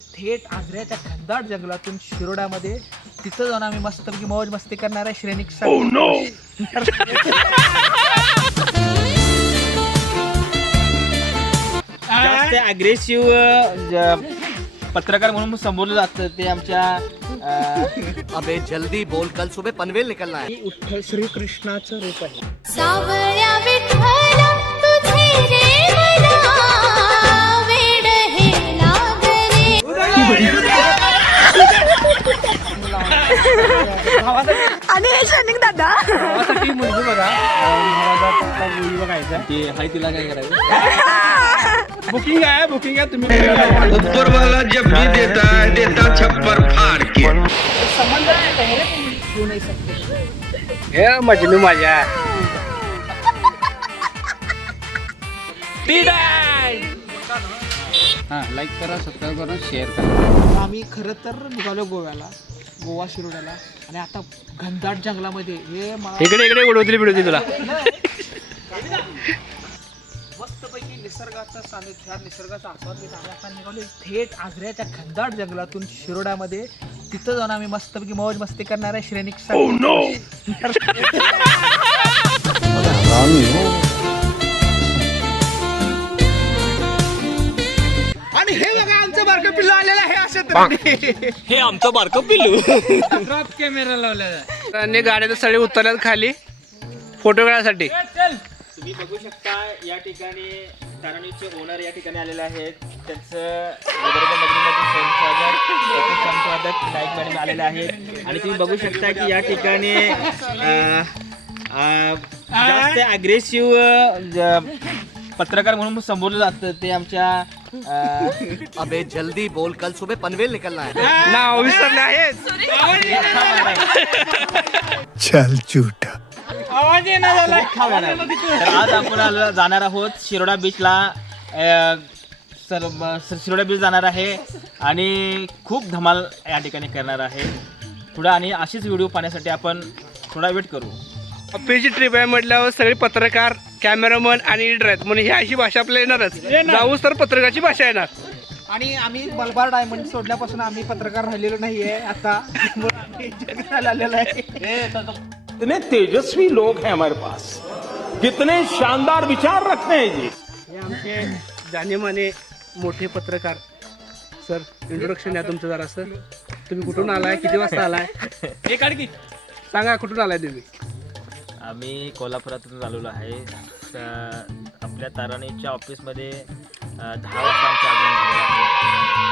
थेट आग्र्याच्या घनदाट जंगलातून शिरोड्यामध्ये तिथं जाऊन आम्ही मस्तपैकी मौज मस्ती करणार आहे. श्रेणिक जास्त अग्रेसिव्ह पत्रकार म्हणून संबोधलं जातं ते आमच्या अबे जल्दी बोल, कल सुबह पनवेल निकलना है. विठ्ठल श्रीकृष्णाचं रूप आहे. सावळ्या विठ्ठला तुझे रे मना वेड हे लागले. आणि हे शनिक दादा भावासाठी मुलगी बघा, भावाचा मुलगी बघायचा. ते हाय तिला काय करायचं. बुकिंग आहे तुम्ही ऊपर वाला जब भी देता छप्पर फाड़ के. संबंध पहिले घेऊ नाही शकते. हे मजनू माझ्या लाईक करा, सबस्क्राईब करा, शेअर करा. आम्ही खरं तर निघालो गोवा शिरोड्याला, आणि आता घनदाट जंगलामध्ये हे इकडे उडवली तुला. मस्तपैकी निसर्गाचा सानिध्यात निसर्गाचा आस्वाद घेत आम्ही आता निघालो थेट आग्र्याच्या घनदाट जंगलातून शिरोड्यामध्ये. तिथं जाऊन आम्ही मस्तपैकी मौज मस्ती करणार आहे. श्रेणिक आणि हे बघा आमचं बारकं पिल्लू आलेलं आहे. असं हे आमचं बारकं पिल्लू. ड्रॉप कॅमेरा लावलेला आणि गाड्याचं सळे उतरल्यात खाली फोटो काढण्यासाठी. तुम्ही बघू शकता या ठिकाणी तारणीचे ओनर या ठिकाणी आलेले आहेत. त्यांचं संपादक नाईक मॅडम आलेले आहेत. आणि तुम्ही बघू शकता की या ठिकाणी जास्त अग्रेसिव्ह पत्रकार म्हणून संबोधलं जातं ते आमच्या अबे जल्दी बोल, कल सुबह पनवेल निकलना है. नाव विसरले आहेत. चल झूठा. तर आज आपण जाणार आहोत शिरोडा बीचला. शिरोडा बीच जाणार आहे आणि खूप धमाल या ठिकाणी करणार आहे थोडा. आणि अशीच व्हिडिओ पाहण्यासाठी आपण थोडा वेट करू. आपली ट्रिप आहे म्हटल्यावर सगळे पत्रकार, कॅमेरामन आणि एडिटर आहेत म्हणून ही अशी भाषा आपल्याला येणारच. जाऊच तर पत्रकाराची भाषा येणार. आणि आम्ही मलबार डायमंड सोडल्यापासून आम्ही पत्रकार राहिलेलो नाहीये आता. आम्ही जगाला आलेलो आहे. कितने तेजस्वी लोग हैं हमारे पास, कितने शानदार विचार रखते हैं जी. हे आमचे जानेमाने मोठे पत्रकार. सर, इंट्रोडक्शन द्या तुमचं जरा. सर, तुम्ही कुठून आलाय, किती वाजता आलाय, सांगा कुठून आलाय तुम्ही. आम्ही कोल्हापुरातून आलेलो आहे. आपल्या ताराणीच्या ऑफिसमध्ये 10 वाजता आमचं आगमन झालं आहे.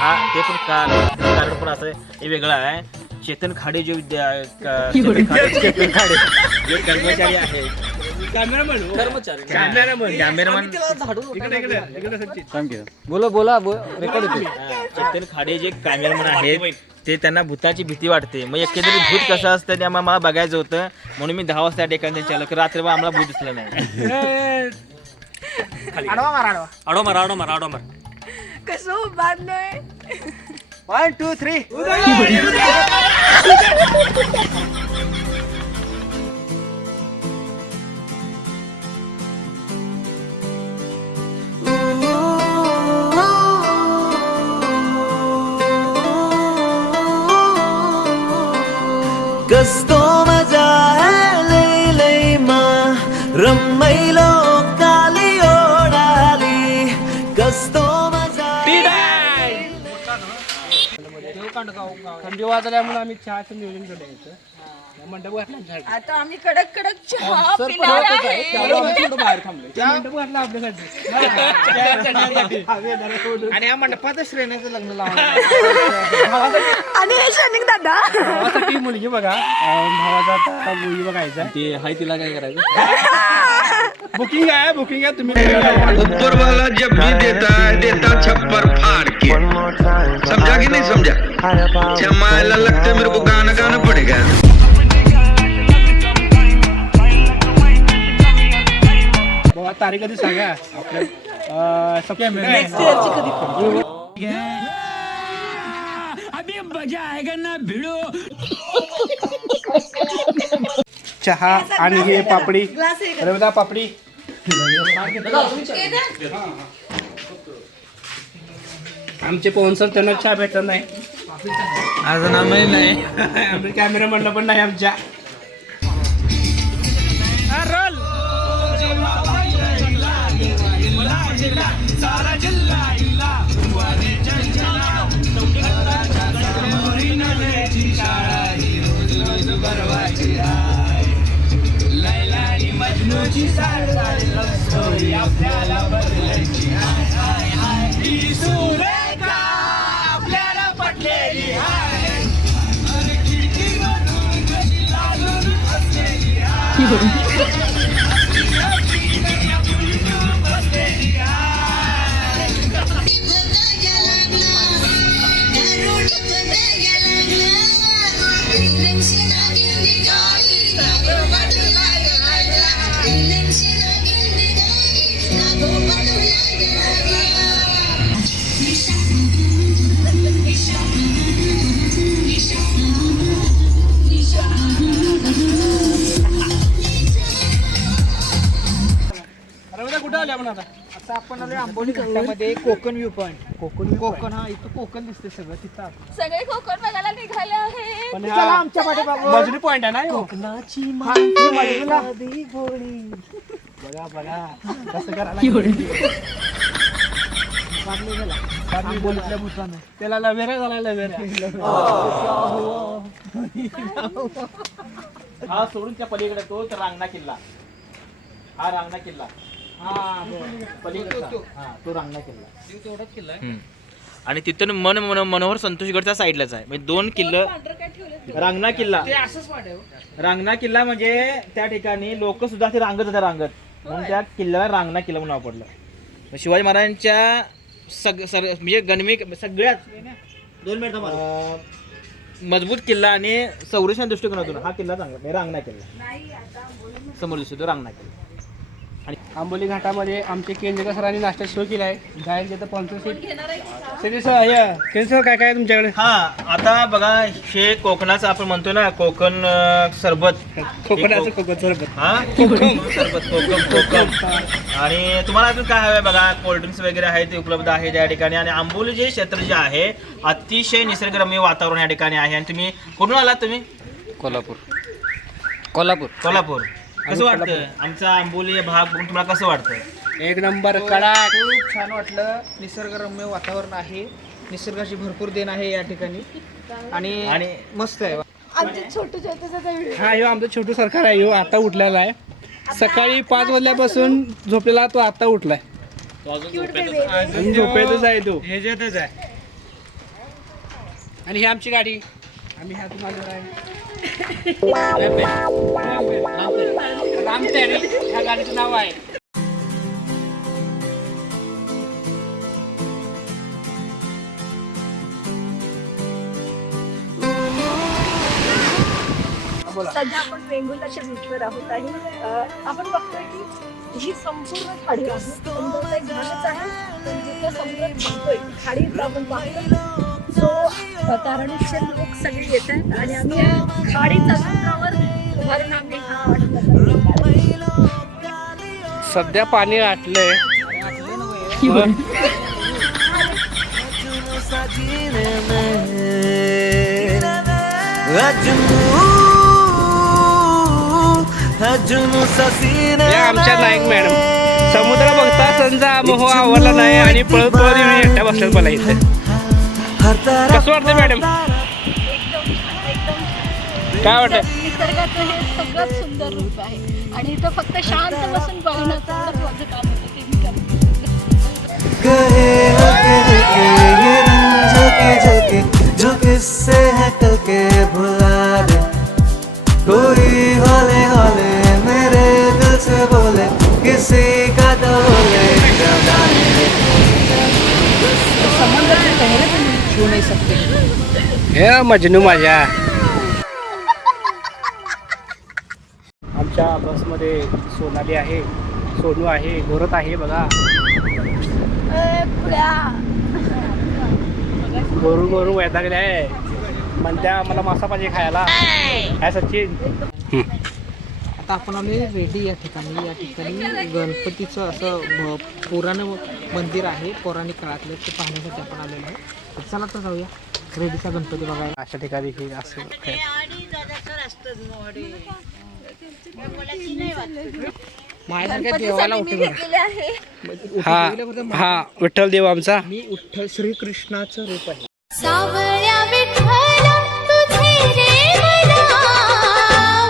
हा ते पण कारण पण असं हे वेगळं आहे. चेतन खाडे जे चेतन खाडे जे कर्मचारी आहेत, कॅमेरामन बोला रेकॉर्ड होते. चेतन खाडे जे कॅमेरामन आहेत ते त्यांना भूताची भीती वाटते. मग एकंदरीत भूत कसं असतं ते मला बघायचं होतं म्हणून मी 10 वाजता ठिकाणी त्यांच्या आलो. रात्रभर आम्हाला भूत दिसलं नाही. आडो मार. कसं बांधलंय. 1 2 3 कस्तो मजा है लई लई मा रम्मैलो काली ओढाली. कस्तो मजा थंडी वाजल्यामुळे आम्ही चहाचं नियोजन केलं. मंडप घातला आता आम्ही कडक चहा पिणार आहे. बाहेर थांबले. मंडप घातला आपल्यासाठी. आणि या मंडपाचं श्रेण्याचं लग्न लावलं. आणि हे शनिक दादा भावासाठी मुलगी बघा, भावाचा मुलगी बघायचा. ते हाय तिला काय करायचं. बुकिंग आहे तुम्ही ऊपर वाला जब भी देता छप्पर फाड़ के. समझा कि नहीं समझा. चमायला लगता मेरे को गाना पड़ेगा. बाबा तारीख कधी सांगा आपल्या. चहा आणि हे पापडी, रविदा पापडी. आमचे पवन सर त्यांना चहा भेटत नाही अजून आम्ही नाही आम्ही कॅमेरा म्हणलं पण नाही आमच्या कुठे आले आपण आता आता आपण आलोय आंबोली घाटामध्ये कोकण व्ह्यू पॉइंट. कोकण हा इथं कोकण दिसते सगळं तिथं आपण. सगळे कोकण बघायला निघाले आहे. पण चला आमच्या पाठीमागं. मजली पॉइंट आहे ना ह्यो? बघा बघा कसं करायला आंबोलीतल्या भूतानं. त्याला लवेरा झाला लवेरा हा सोडून त्या पलीकडे तो रांगणा किल्ला हा रांगणा किल्ला पलीकडचा हा तो रांगणा किल्ला तेवढाच किल्ला आहे. आणि तिथून मनोहर संतोषगडच्या साईडलाच आहे म्हणजे 2 किल्ले. रांगणा किल्ला ते असंच वाटतं. रांगणा किल्ला म्हणजे त्या ठिकाणी लोक सुद्धा ते रांगत होते रांगत म्हणून त्या किल्ल्याला रांगणा किल्ला म्हणून नाव पडलं. शिवाजी महाराजांच्या म्हणजे गणमी सगळ्यात 2 मिनिट मजबूत किल्ला आणि संरक्षण दृष्टिकोनातून हा किल्ला चांगला म्हणजे रांगणा किल्ला समोर दिसतो तो रांगणा किल्ला. आणि आंबोली घाटामध्ये आमचे केंद्रकर सरांनी नाश्ता सुरू केला आहे. जायला तिथं 35 केंद्र काय काय तुमच्याकडे? हा आता बघा हे कोकणाचं आपण म्हणतो ना कोकण सरबत कोकणाचं कोकण सरबत हा कोकम सरबत कोकम आणि तुम्हाला अजून काय हवं बघा कोल्ड्रिंक्स वगैरे आहे ते उपलब्ध आहे त्या ठिकाणी. आणि आंबोली जे क्षेत्र जे आहे अतिशय निसर्गरम्य वातावरण या ठिकाणी आहे. आणि तुम्ही कुठून आलात तुम्ही? कोल्हापूर. कसं वाटतं आमचा आंबोली भाग बघून तुम्हाला कसं वाटतं? एक नंबर कडक. खूप छान वाटलं. निसर्गरम्य वातावरण आहे. निसर्गाची भरपूर देण आहे या ठिकाणी आणि मस्त आहे. आमचे छोटे छोटे हा ह्यो आमचं छोटू सरकार आहे. ह्यो आता उठलेला आहे. सकाळी 5 वाजल्यापासून झोपलेला तो आता उठलाय. अजून झोपेतच आहे तो. ह्याच्यातच आहे. आणि ही आमची गाडी आम्ही ह्यातून आलेलो आहे. रामतेरी ह्या गाडीचं नाव आहे. सध्या आपण वेंगुर्ल्याच्या बीचवर आहोत आणि आपण बघतोय की ही संपूर्ण खाडी आहे. समुद्राचा एक भागच आहे पण जिथं समुद्र थांबतोय खाडीत आपण पाहतो. सो तारणीचे लोक सगळे येत आहेत आणि आम्ही खाडीच्या समुद्रावर उभारून आम्ही हा सध्या पाणी आटलंय. आमच्या नाईक मॅडम समुद्र बघता संजा मोह आवडला नाही आणि पळत पळत एकट्या बसल्यात मला इथे. कसं वाटतं मॅडम? काय वाटतं? निसर्गाचं हे सगळ्यात सुंदर रूप आहे आणि इथं फक्त शांत बसून बघणं तेवढंच माझं काम होतं ते मी हे मजनू माझ्या. आमच्या बसमध्ये सोनाली आहे, सोनू आहे, गोरत आहे. बघा गोरू वैतागले आहे म्हणत्या मला मासा पाहिजे खायला. काय सचिन? आता आपण आलो रेडी या ठिकाणी. या ठिकाणी गणपतीचं असं पुराण मंदिर आहे, पौराणिक काळातलं, ते पाहण्यासाठी आपण आलेलो आहे. तर चला तर जाऊया रेडीचा गणपती बघायला. अशा ठिकाणी हे असं माझ्यासारख्या देवाला गणपतीसाठी मी घेतलेले आहे. हा विठ्ठल देव आमचा. मी विठ्ठल श्रीकृष्णाचं रूप आहे. सावळ्या विठ्ठला तुझे रे मला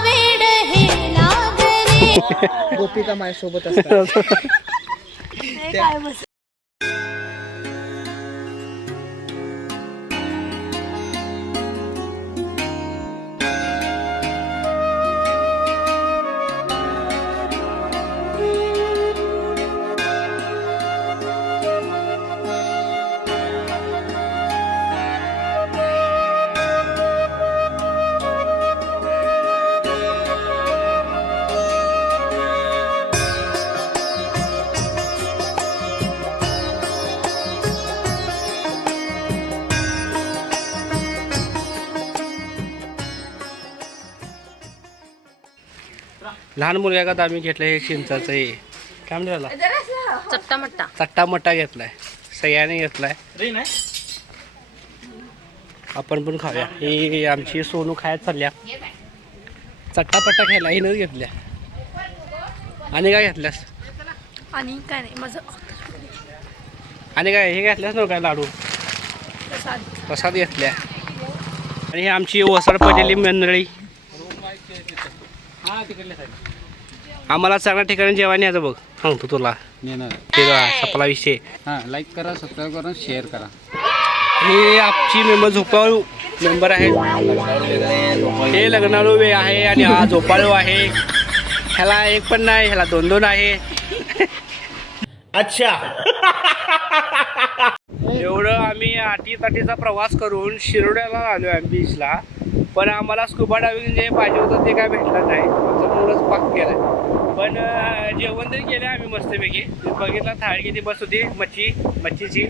वेड हे लागले. गोपिका माझ्यासोबत असतात. हे काय बस लहान मुलगा आम्ही घेतलं हे चिंचाचं हे काय म्हणते त्याला चट्टा मट्टा घेतलाय, सगळ्यांनी घेतलाय. आपण पण खाऊया. ही आमची सोनू खायला चालल्या. चट्टापट्टा खायला हिनंच घेतल्या. आणि काय घेतल्यास? आणि काय नाही माझं आणि काय हे घेतल्यास ना काय लाडू प्रसाद. प्रसाद घेतल्या. आणि ही आमची वसड पडलेली मंडळी. आम्हाला चांगल्या ठिकाणी जेवण यायचं बघ, सांगतो तुला. सपला विषय. लाईक करा, सबस्क्राईब करा, शेअर करा. हे आमची मेंबर झोपाळू मेंबर आहे. हे लग्नाळू वे आहे आणि हा झोपाळू आहे. ह्याला एक पण नाही, ह्याला 2-2 आहे. अच्छा. एवढं आम्ही आटीचा प्रवास करून शिरोड्याला आलो आहे बीचला. पण आम्हाला स्कुबा डायव्हिंग जे पाहिजे होतं ते काय भेटलं नाही. आमचा मूडच पाक केला. पण जेवण तरी केलं आम्ही मस्तपैकी. बघितलं थाळी किती बस होती मच्छीची.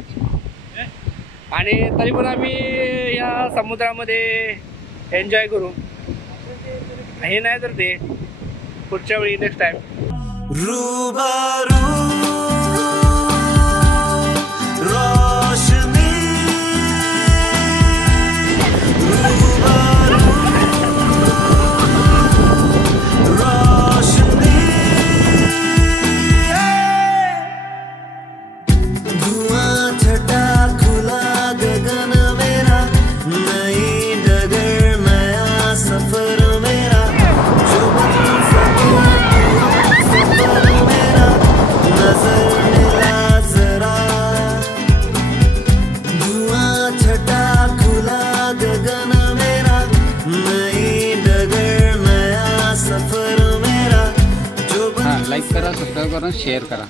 आणि तरी पण आम्ही या समुद्रामध्ये एन्जॉय करू. हे नाही तर ते पुढच्या वेळी नेक्स्ट टाईम. लाईक करा, सबस्क्राईब करा, शेअर करा.